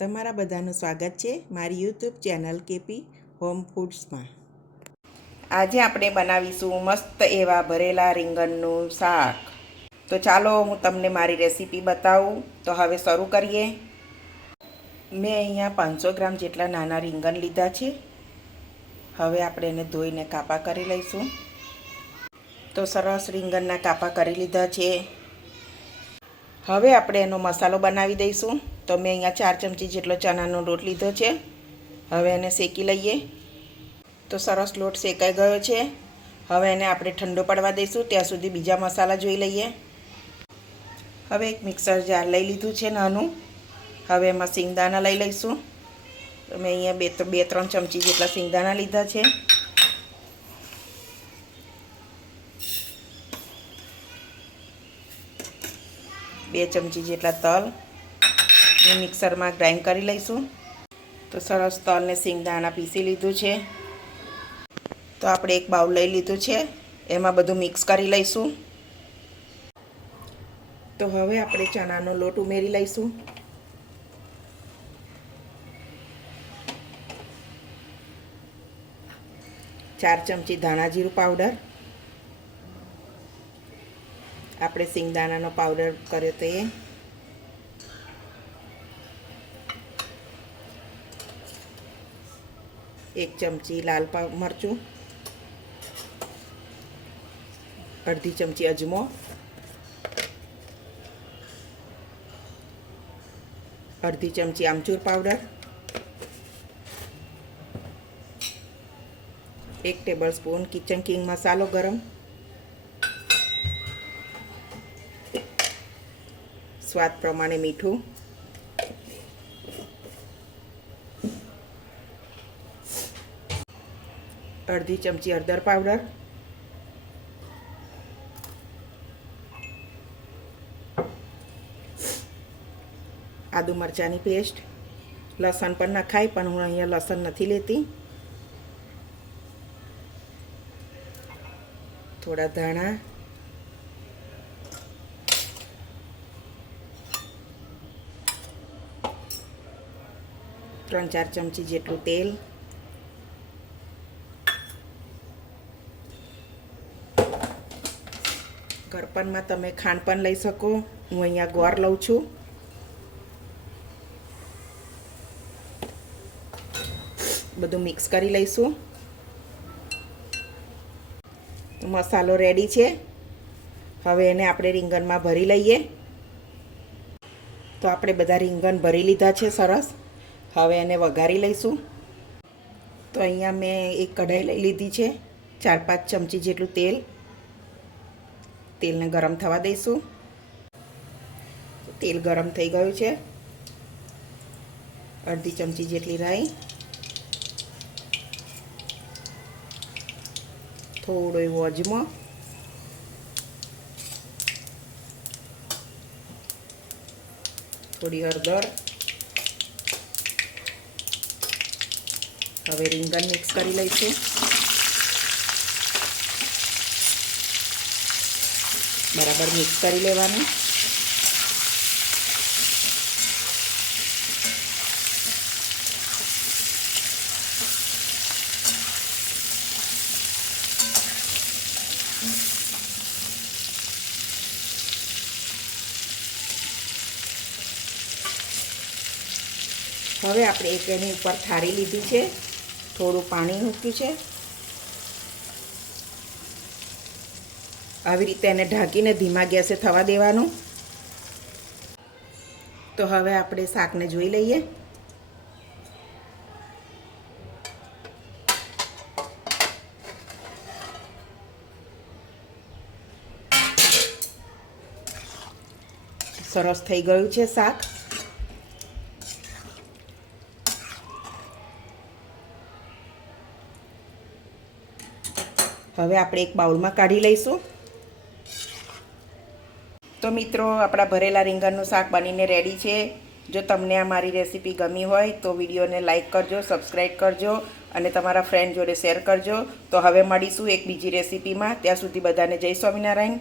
તમારા બધાનું સ્વાગત છે મારી યુટ્યુબ ચેનલ કેપી હોમ ફૂડ્સમાં। આજે આપણે બનાવીશું મસ્ત એવા ભરેલા રીંગણનું શાક। તો ચાલો હું તમને મારી રેસીપી બતાવું। તો હવે શરૂ કરીએ। મેં અહીંયા 500 ગ્રામ જેટલા નાના રીંગણ લીધા છે। હવે આપણે એને ધોઈને કાપા કરી લઈશું। તો સરસ રીંગણના કાપા કરી લીધા છે। હવે આપણે એનો મસાલો બનાવી દઈશું। તો મેં અહીંયા 4 ચમચી જેટલો ચણાનો લોટ લીધો છે। હવે એને શેકી લઈએ। તો સરસ લોટ શેકાઈ ગયો છે। હવે એને આપણે ઠંડો પડવા દઈશું, ત્યાં સુધી બીજા મસાલા જોઈ લઈએ। હવે એક મિક્સર જાર લઈ લીધું છે નાનું। હવે એમાં સિંગદાણા લઈ લઈશું। તો મેં અહીંયા 2-3 ચમચી જેટલા સિંગદાણા લીધા છે। બે ચમચી જેટલા તલ મિક્સરમાં ગ્રાઇન્ડ કરી લઈશું। તો સરસ તલ ને સિંગદાણા પીસી લીધું છે। તો આપણે એક બાઉલ લઈ લીધું છે, એમાં બધું મિક્સ કરી લઈશું। તો હવે આપણે ચણાનો લોટ ઉમેરી લઈશું। ચાર ચમચી ધાણા જીરું પાવડર, આપણે સિંગદાણાનો પાવડર કર્યો તો એ, 1 ચમચી લાલ મરચું, અડધી ચમચી અજમો, અડધી ચમચી આમચૂર પાવડર, 1 ટેબલસ્પૂન કિચન કિંગ મસાલો ગરમ, સ્વાદ પ્રમાણે મીઠું, અડધી ચમચી હળદર પાવડર, આદુ મરચાંની પેસ્ટ, લસણ પણ નખાય પણ હું અહીંયા લસણ નથી લેતી, થોડા ધાણા, ત્રણ ચાર ચમચી જેટલું તેલ, ગરપનમાં તમે ખાંડ પણ લઈ શકો, હું અહીંયા ગોળ લઉં છું। બધું મિક્સ કરી લઈશું। તો મસાલો રેડી છે। હવે એને આપણે રીંગણમાં ભરી લઈએ। તો આપણે બધા રીંગણ ભરી લીધા છે સરસ। હવે એને વઘારી લઈશું। તો અહીંયા મેં એક કઢાઈ લઈ લીધી છે, 4-5 ચમચી જેટલું તેલ, તેલને ગરમ થવા દઈશું। તેલ ગરમ થઈ ગયું છે। અડધી ચમચી જેટલી રાઈ, થોડો એવો અજમો, થોડી હળદર। હવે રીંગણ મિક્સ કરી લઈશું। બરાબર મિક્સ કરી લેવાનું। હવે આપણે એક એની ઉપર થાળી લીધી છે, થોડું પાણી મૂક્યું છે, આવી રીતે એને ઢાંકીને ધીમા ગેસે થવા દેવાનું। તો હવે આપણે શાકને જોઈ લઈએ। સરસ થઈ ગયું છે શાક। હવે આપણે એક બાઉલમાં કાઢી લઈશું। તો મિત્રો, આપણા ભરેલા રીંગણનું શાક બનીને રેડી છે। જો તમને આ મારી રેસીપી ગમી હોય તો વિડીયોને લાઈક કરજો, સબસ્ક્રાઈબ કરજો અને તમારા ફ્રેન્ડ જોડે શેર કરજો। તો હવે મળીશું એક બીજી રેસીપીમાં। ત્યાં સુધી બધાને જય સ્વામિનારાયણ।